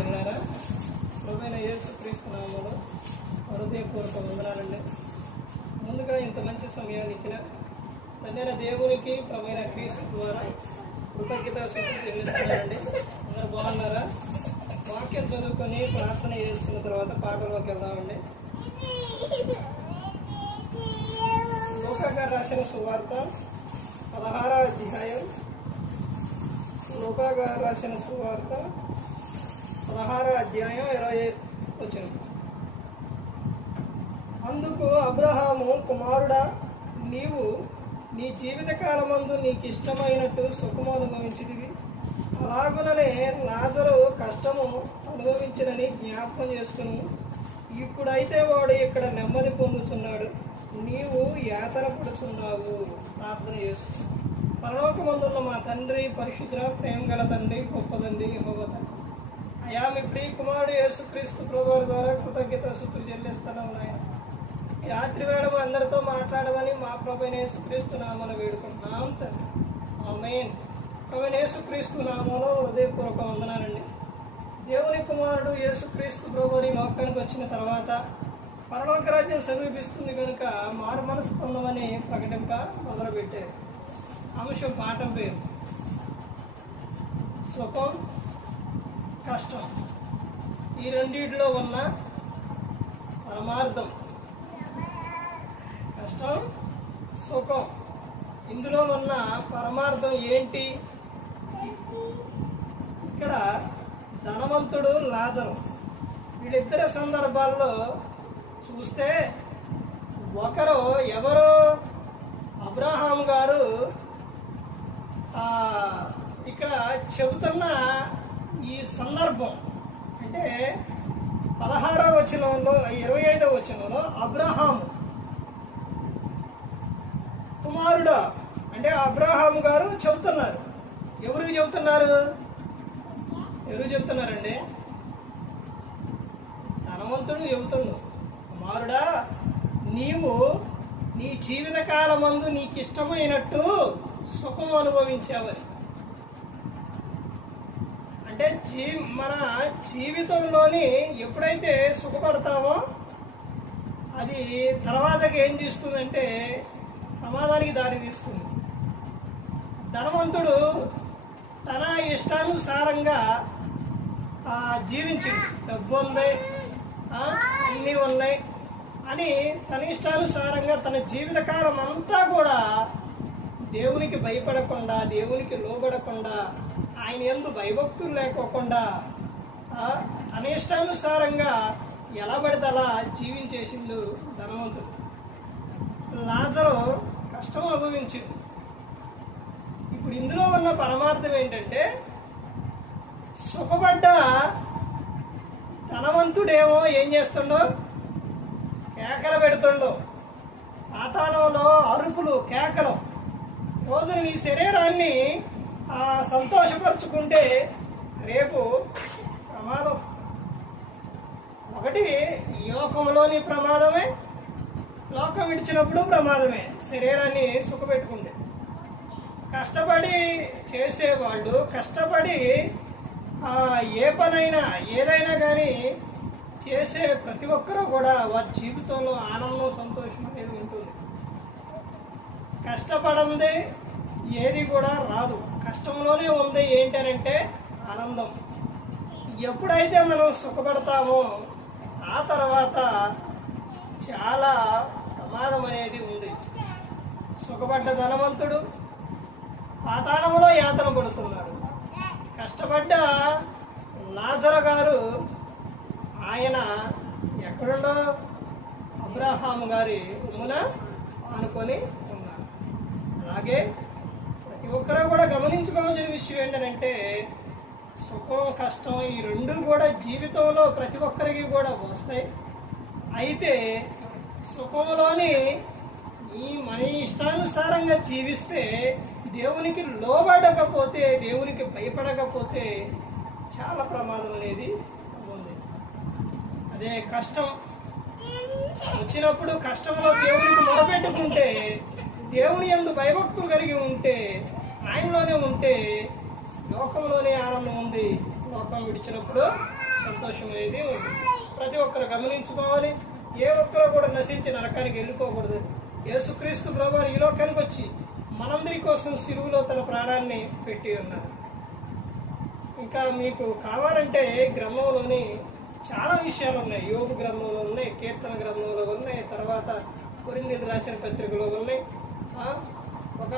పిల్లలారా, ప్రభువైన యేసుక్రీస్తు నామములో హృదయపూర్వక వందనాలండి. ముందుగా ఇంత మంచి సమయాన్ని ఇచ్చిన తండ్రి దేవునికి ప్రభువైన క్రీస్తు ద్వారా కృతజ్ఞతాస్తుతులు చెల్లిస్తున్నానండి. అందరూ బాగున్నారా? వాక్యం చదువుకొని ప్రార్థన చేసుకున్న తర్వాత పాటలోకి వెళ్దామండి. లూకా గారు రాసిన సువార్త 16వ అధ్యాయం. లూకా గారు రాసిన సువార్త 16వ అధ్యాయం 20 వచనం. అందుకు అబ్రహాము, కుమారుడా, నీవు నీ జీవితకాలమందు నీకు ఇష్టమైనట్టు సుఖము అనుభవించితివి, అలాగుననే లాజరు కష్టము అనుభవించినని జ్ఞాపకం చేసుకుని, ఇప్పుడైతే వాడు ఇక్కడ నెమ్మది పొందుతున్నాడు, నీవు యాతన పడుచున్నావు. ప్రార్థన చేస్తూ, పరలోకమందున్న మా తండ్రి, పరిశుద్ధ ప్రేమ గల తండ్రి, గొప్ప తండ్రి, యెహోవా తండ్రి, అయా మీ ప్రియ కుమారుడు యేసుక్రీస్తు ప్రభువారి ద్వారా కృతజ్ఞతాస్తుతులు చెల్లిస్తున్నాము నాయన. ఈ రాత్రి వేళ అందరితో మాట్లాడమని మా ప్రభువైన యేసుక్రీస్తు నామమున వేడుకుంటున్నాం తండ్రి. ఆమేన్. ప్రభువైన యేసుక్రీస్తు నామములో హృదయపూర్వక వందనాలండి. దేవుని కుమారుడు యేసుక్రీస్తు ప్రభువారి లోకానికి వచ్చిన తర్వాత పరలోక రాజ్యం సమీపిస్తుంది కనుక మారు మనసు పొందమని ప్రకటింప మొదలుపెట్టారు. అంశం పాఠం పేరు సుఖం, కష్టం. ఈ రెండింటిలో ఉన్న పరమార్థం. కష్టం, సుఖం, ఇందులో ఉన్న పరమార్థం ఏంటి? ఇక్కడ ధనవంతుడు, లాజరు, వీళ్ళిద్దరి సందర్భాల్లో చూస్తే ఎవరు అబ్రహాం గారు ఇక్కడ చెబుతున్న ఈ సందర్భం అంటే 16వ వచనంలో 25వ వచనంలో అబ్రహాము కుమారుడా అంటే అబ్రహాము గారు చెబుతున్నారు. ఎవరు చెబుతున్నారండి? ధనవంతుడు చెబుతున్నాడు, కుమారుడా, నీవు నీ జీవితకాలమందు నీకు ఇష్టమైనట్టు సుఖం అనుభవించావని. అంటే మన జీవితంలోని ఎప్పుడైతే సుఖపడతామో అది తర్వాతకి ఏం చేస్తుందంటే ప్రమాదానికి దారి తీస్తుంది. ధనవంతుడు తన ఇష్టానుసారంగా జీవించింది. డబ్బు ఉంది, అన్నీ ఉన్నాయి అని తన ఇష్టానుసారంగా తన జీవితకాలం అంతా కూడా దేవునికి భయపడకుండా, దేవునికి లోబడకుండా, ఆయన యందు భయభక్తులు లేకోకుండా తన ఇష్టానుసారంగా ఎలా పడితే అలా జీవించేసిండు ధనవంతుడు. లాజరు కష్టం అనుభవించింది. ఇప్పుడు ఇందులో ఉన్న పరమార్థం ఏంటంటే, సుఖపడ్డ ధనవంతుడేమో ఏం చేస్తుండో కేకలు పెడుతుండో, పాతాళంలో అరుపులు, కేకలు. రోజు నీ శరీరాన్ని సంతోషపరుచుకుంటే రేపు ప్రమాదం. ఒకటి లోకంలోని ప్రమాదమే, లోకం విడిచినప్పుడు ప్రమాదమే. శరీరాన్ని సుఖపెట్టుకుంటే కష్టపడి చేసేవాళ్ళు, కష్టపడి ఏ పనైనా ఏదైనా కానీ చేసే ప్రతి ఒక్కరూ కూడా వారి జీవితంలో ఆనందం, సంతోషం అనేది ఉంటుంది. కష్టపడందే ఏది కూడా రాదు. కష్టంలోనే ఉంది ఏంటనంటే ఆనందం. ఎప్పుడైతే మనం సుఖపడతామో ఆ తర్వాత చాలా ప్రమాదం అనేది ఉంది. సుఖపడ్డ ధనవంతుడు పాతాళంలో యాతన పడుతున్నాడు. కష్టపడ్డ లాజరు గారు ఆయన ఎక్కడుండో అబ్రహాము గారి ఉమ్మున ఆనుకొని ఉన్నాడు. అలాగే ప్రతి ఒక్కరూ కూడా గమనించుకోవాల్సిన విషయం ఏంటంటే, సుఖం, కష్టం ఈ రెండు కూడా జీవితంలో ప్రతి ఒక్కరికి కూడా వస్తాయి. అయితే సుఖంలోని మన ఇష్టానుసారంగా జీవిస్తే, దేవునికి లోబడకపోతే, దేవునికి భయపడకపోతే చాలా ప్రమాదం అనేది ఉంది. అదే కష్టం వచ్చినప్పుడు కష్టంలో దేవునికి మొరపెట్టుకుంటే, దేవుని యందు భయభక్తులు కలిగి ఉంటే, ఆయనలోనే ఉంటే లోకంలోనే ఆనందం ఉంది. లోకం విడిచినప్పుడు సంతోషం అనేది ఉంటుంది. ప్రతి ఒక్కరు గమనించుకోవాలి. ఏ ఒక్కరు కూడా నశించి నరకానికి వెళ్ళిపోకూడదు. యేసుక్రీస్తు ప్రభువు ఈ లోకానికి వచ్చి మనందరి కోసం సిలువలో తన ప్రాణాన్ని పెట్టి ఉన్నారు. ఇంకా మీకు కావాలంటే గ్రంథంలోని చాలా విషయాలు ఉన్నాయి. యోగు గ్రంథంలో ఉన్నాయి, కీర్తన గ్రంథంలో ఉన్నాయి, తర్వాత కొరింథీయులకు రాసిన పత్రికలో ఉన్నాయి. ఒక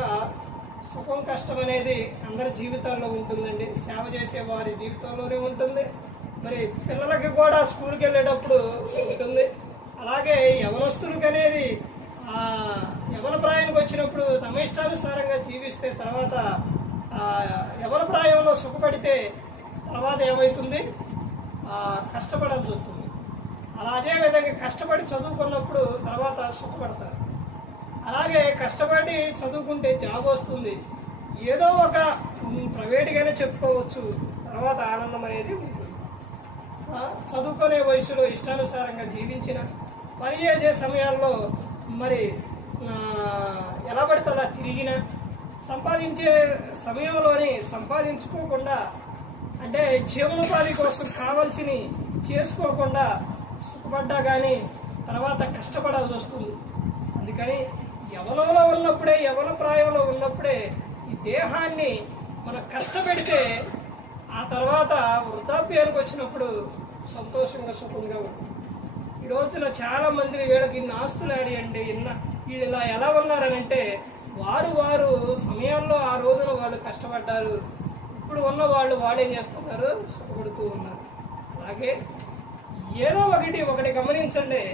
సుఖం కష్టం అనేది అందరి జీవితాల్లో ఉంటుందండి. సేవ చేసే వారి జీవితంలోనే ఉంటుంది. మరి పిల్లలకి కూడా స్కూల్కి వెళ్ళేటప్పుడు ఉంటుంది. అలాగే యవనస్తులకు అనేది యవన ప్రాయానికి వచ్చినప్పుడు తమ ఇష్టానుసారంగా జీవిస్తే తర్వాత యవన ప్రాయంలో సుఖపడితే తర్వాత ఏమవుతుంది? కష్టపడాల్సి వస్తుంది. అలా అదేవిధంగా కష్టపడి చదువుకున్నప్పుడు తర్వాత సుఖపడతారు. అలాగే కష్టపడి చదువుకుంటే జాబ్ వస్తుంది, ఏదో ఒక ప్రైవేట్గానే చెప్పుకోవచ్చు, తర్వాత ఆనందం అనేది ఉంటుంది. చదువుకునే వయసులో ఇష్టానుసారంగా జీవించిన, పని చేసే సమయాల్లో మరి ఎలా పడితే అలా తిరిగిన, సంపాదించే సమయంలోని సంపాదించుకోకుండా, అంటే జీవనోపాధి కోసం కావాల్సినవి చేసుకోకుండా సుఖపడ్డా కానీ తర్వాత కష్టపడాల్సి వస్తుంది. అందుకని యవనంలో ఉన్నప్పుడే, యవన ప్రాయంలో ఉన్నప్పుడే ఈ దేహాన్ని మనం కష్టపెడితే ఆ తర్వాత వృద్ధాప్యానికి వచ్చినప్పుడు సంతోషంగా సుఖంగా ఉంటుంది. ఈ రోజున చాలా మంది వీళ్ళకి ఇన్ని ఆస్తులు ఆడియండి, వీళ్ళు ఇలా ఎలా ఉన్నారనంటే వారు సమయాల్లో ఆ రోజున వాళ్ళు కష్టపడ్డారు. ఇప్పుడు ఉన్న వాళ్ళు ఏం చేస్తున్నారు? సుఖపడుతూ ఉన్నారు. అలాగే ఏదో ఒకటి గమనించండి.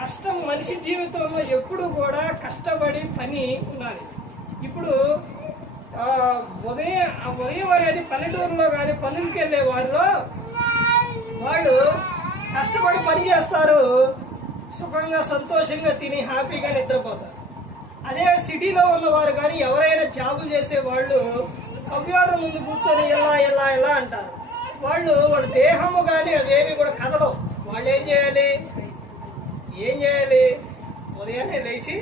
కష్టం మనిషి జీవితంలో ఎప్పుడు కూడా కష్టపడి పని ఉండాలి. ఇప్పుడు ఉదయం అనేది పల్లెటూరులో కానీ పనులకి వెళ్ళే వారిలో వాళ్ళు కష్టపడి పని చేస్తారు, సుఖంగా సంతోషంగా తిని హ్యాపీగా నిద్రపోతారు. అదే సిటీలో ఉన్నవారు కానీ ఎవరైనా జాబులు చేసే వాళ్ళు కంప్యూటర్ ముందు కూర్చొని ఎలా అంటారు. వాళ్ళ దేహము కానీ అదేమి కూడా కదలవు. వాళ్ళు ఏం చేయాలి? ఉదయాన్నే లేచి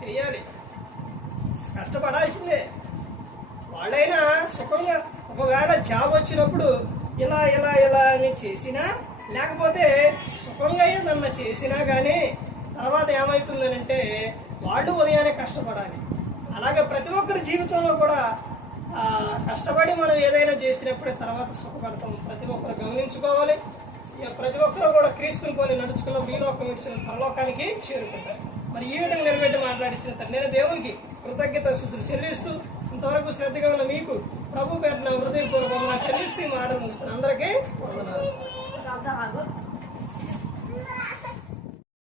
చెయ్యాలి, కష్టపడాల్సిందే. వాళ్ళైనా సుఖంగా ఒకవేళ జాబ్ వచ్చినప్పుడు ఇలా అని చేసినా, లేకపోతే సుఖంగా ఏదన్నా చేసినా కానీ తర్వాత ఏమవుతుందనంటే వాళ్ళు ఉదయాన్నే కష్టపడాలి. అలాగే ప్రతి ఒక్కరి జీవితంలో కూడా కష్టపడి మనం ఏదైనా చేసినప్పుడే తర్వాత సుఖపడతాం. ప్రతి ఒక్కరు గమనించుకోవాలి. ప్రతి ఒక్కరు కూడా క్రీస్తుని కొని నడుచుకున్న మీ లోకం ఇచ్చిన పరలోకానికి చేరుకుంటారు. మరి ఈ విధంగా నిలబెట్టి మాట్లాడించిన నేను దేవునికి కృతజ్ఞత స్తుతులు చెల్లిస్తూ ఇంతవరకు శ్రద్ధగా ఉన్న మీకు ప్రభు పేరున హృదయపూర్వకంగా చెల్లిస్తూ మాటలు అందరికీ వందనాలు.